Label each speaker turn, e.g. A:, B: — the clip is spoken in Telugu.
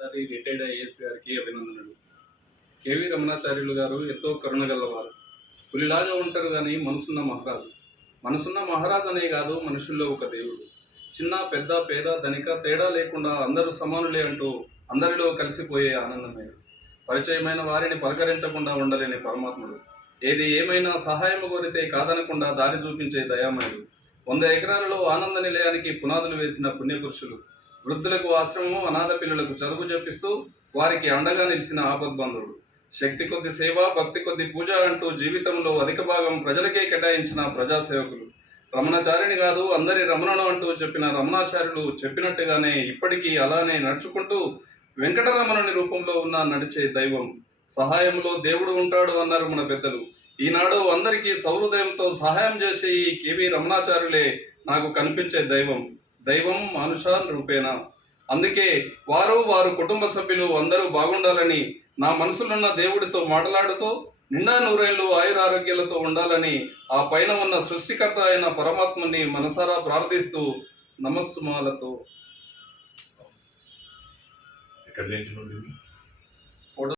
A: సారి రిటైర్డ్ ఐఏఎస్ గారికి అభినందనలు. కేవీ రమణాచార్యులు గారు ఎంతో కరుణ గలవారు. పులిలాగా ఉంటారు కానీ మనసున్న మహారాజు. మనసున్న మహారాజు అనే కాదు మనుషుల్లో ఒక దేవుడు. చిన్న పెద్ద పేద ధనిక తేడా లేకుండా అందరూ సమానులే అంటూ అందరిలో కలిసిపోయే ఆనందమయ్యాడు పరిచయమైన వారిని పలకరించకుండా ఉండలేని పరమాత్ముడు. ఏది ఏమైనా సహాయం కోరితే కాదనకుండా దారి చూపించే దయామయుడు. వంద ఎకరాలలో ఆనంద నిలయానికి పునాదులు వేసిన పుణ్యపురుషులు. వృద్ధులకు ఆశ్రమము అనాథ పిల్లలకు చదువు చెప్పిస్తూ వారికి అండగా నిలిచిన ఆపద్బంధువుడు. శక్తి కొద్ది సేవ భక్తి కొద్ది పూజ అంటూ జీవితంలో అధిక భాగం ప్రజలకే కేటాయించిన ప్రజాసేవకులు. రమణాచార్యుని కాదు అందరి రమణను అంటూ చెప్పిన రమణాచార్యులు చెప్పినట్టుగానే ఇప్పటికీ అలానే నడుచుకుంటూ వెంకటరమణుని రూపంలో ఉన్న నడిచే దైవం. సహాయంలో దేవుడు ఉంటాడు అన్నారు మన పెద్దలు. ఈనాడు అందరికీ సౌహృదయంతో సహాయం చేసే ఈ కేవీ రమణాచార్యులే నాకు కనిపించే దైవం. దైవం మానుష రూపేణ అందుకే వారు వారు కుటుంబ సభ్యులు అందరూ బాగుండాలని నా మనసులున్న దేవుడితో మాట్లాడుతూ నిండా నూరేళ్ళు ఆయురారోగ్యాలతో ఉండాలని ఆ పైన ఉన్న సృష్టికర్త అయిన పరమాత్మని మనసారా ప్రార్థిస్తూ నమస్సుమాలతో.
B: ఎక్కడి నుంచి